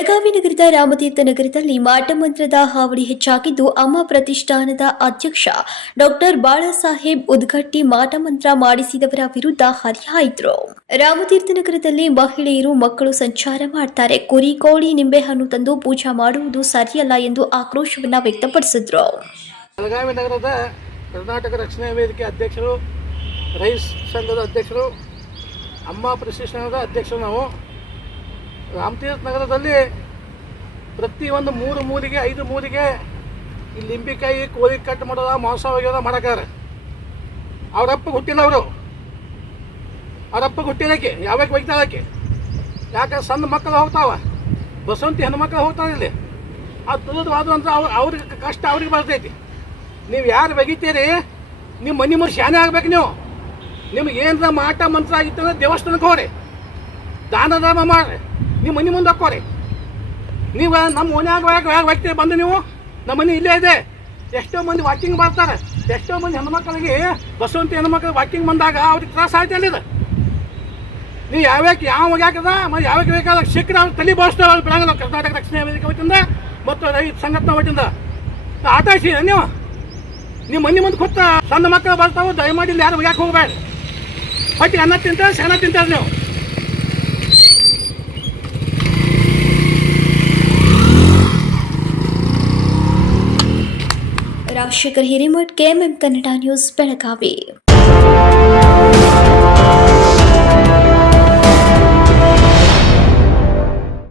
ಬೆಳಗಾವಿ ನಗರದ ರಾಮತೀರ್ಥ ನಗರದಲ್ಲಿ ಮಾಟಮಂತ್ರದ ಹಾವಳಿ ಹೆಚ್ಚಾಗಿದ್ದು, ಅಮ್ಮ ಪ್ರತಿಷ್ಠಾನದ ಅಧ್ಯಕ್ಷ ಡಾಕ್ಟರ್ ಬಾಳಾಸಾಹೇಬ್ ಉದ್ಗಟ್ಟಿ ಮಾಟಮಂತ್ರ ಮಾಡಿಸಿದವರ ವಿರುದ್ಧ ಹರಿಹಾಯ್ದರು. ರಾಮತೀರ್ಥ ನಗರದಲ್ಲಿ ಮಹಿಳೆಯರು, ಮಕ್ಕಳು ಸಂಚಾರ ಮಾಡ್ತಾರೆ. ಕುರಿ, ಕೋಳಿ, ನಿಂಬೆಹಣ್ಣು ತಂದು ಪೂಜೆ ಮಾಡುವುದು ಸರಿಯಲ್ಲ ಎಂದು ಆಕ್ರೋಶವನ್ನ ವ್ಯಕ್ತಪಡಿಸಿದ್ರು. ಬೆಳಗಾವಿ ನಗರದ ಕರ್ನಾಟಕ ರಕ್ಷಣಾ ವೇದಿಕೆ ಅಧ್ಯಕ್ಷರು, ರೈಸ್ ಸಂಘದ ಅಧ್ಯಕ್ಷರು, ಅಮ್ಮ ಪ್ರತಿಷ್ಠಾನದ ಅಧ್ಯಕ್ಷರು. ನಾವು ರಾಮತೀರ್ಥ ನಗರದಲ್ಲಿ ಪ್ರತಿಯೊಂದು 3 ಮೂರಿಗೆ 5 ಮೂರಿಗೆ ಈ ಲಿಂಬಿಕಾಯಿ, ಕೋಳಿ ಕಟ್ ಮಾಡೋದ, ಮಾಂಸ ಒಗೆಯೋದ ಮಾಡಕ್ಕಾರೆ. ಅವರಪ್ಪ ಹುಟ್ಟಿಲ್ಲ, ಅವರಪ್ಪ ಹುಟ್ಟಿದಕ್ಕೆ ಯಾವಾಗ ಒಯ್ತಾಳಕ್ಕೆ? ಯಾಕೆ ಸಣ್ಣ ಮಕ್ಕಳು ಹೋಗ್ತಾವ, ಬಸವಂತಿ ಹೆಣ್ಮಕ್ಳು ಹೋಗ್ತಾವೆ. ಇಲ್ಲಿ ಅದು ತುಳಿದು ಅಂತ ಅವ್ರಿಗೆ ಕಷ್ಟ ಅವ್ರಿಗೆ ಬರ್ತೈತಿ. ನೀವು ಯಾರು ಬಗಿತೀರಿ, ನಿಮ್ಮ ಮನೆ ಮುಂದೆ ಶಾನೆ ಆಗ್ಬೇಕು. ನಿಮ್ಗೆ ಏನರ ಮಾಟ ಮಂತ್ರ ಆಗಿತ್ತು ಅಂದ್ರೆ ದೇವಸ್ಥಾನಕ್ಕೆ ಹೋಗ್ರಿ, ದಾನ ಧರ್ಮ ಮಾಡ್ರಿ, ನಿಮ್ಮ ಮನೆ ಮುಂದೆ ಹಾಕೋರಿ. ನೀವು ನಮ್ಮ ಮನೆಯಾಗ ವ್ಯಕ್ತಿ ಬಂದು ನೀವು ನಮ್ಮ ಮನೆ ಇಲ್ಲೇ ಇದೆ. ಎಷ್ಟೋ ಮಂದಿ ವಾಕಿಂಗ್ ಬರ್ತಾರೆ, ಎಷ್ಟೋ ಮಂದಿ ಹೆಣ್ಮಕ್ಳಿಗೆ ಬಸವಂತಿ ಹೆಣ್ಮಕ್ಳು ವಾಕಿಂಗ್ ಬಂದಾಗ ಅವ್ರಿಗೆ ತ್ರಾಸ ಆಯ್ತು ಅಲ್ಲಿದೆ. ನೀವು ಯಾವ ಯಾಕದ ಮತ್ತು ಯಾವಾಗ ಬೇಕಾದ ಸಿಕ್ಕರೆ ಅವ್ರು ತಲೆ ಬೋಳಿಸ್ತಾರೆ. ಅವ್ರು ಬಿಡಂಗಿಲ್ಲ. ಕರ್ನಾಟಕ ರಕ್ಷಣಾ ವೇದಿಕೆ ವತಿಯಿಂದ ಮತ್ತು ರೈತ ಸಂಘಟನಾ ವತಿಯಿಂದ ಆಟ ಆಡಿಸಿ ನೀವು ಮನೆ ಮುಂದೆ ಕೊತ್ತ ಸಣ್ಣ ಮಕ್ಕಳು ಬರ್ತಾವೆ. ದಯಮಾಡಿ ಇಲ್ಲಿ ಯಾರು ಒಗ್ಯಾಕೆ ಹೋಗ್ಬೇಡ. ಹೊಟ್ಟೆ ಅನ್ನ ತಿಂತಾರೆ, ಸಣ್ಣ ತಿಂತಾರೆ. ನೀವು ರಾಜಶೇಖರ್ ಹಿರೇಮಠ್, KMM ಕನ್ನಡ ನ್ಯೂಸ್, ಬೆಳಗಾವಿ.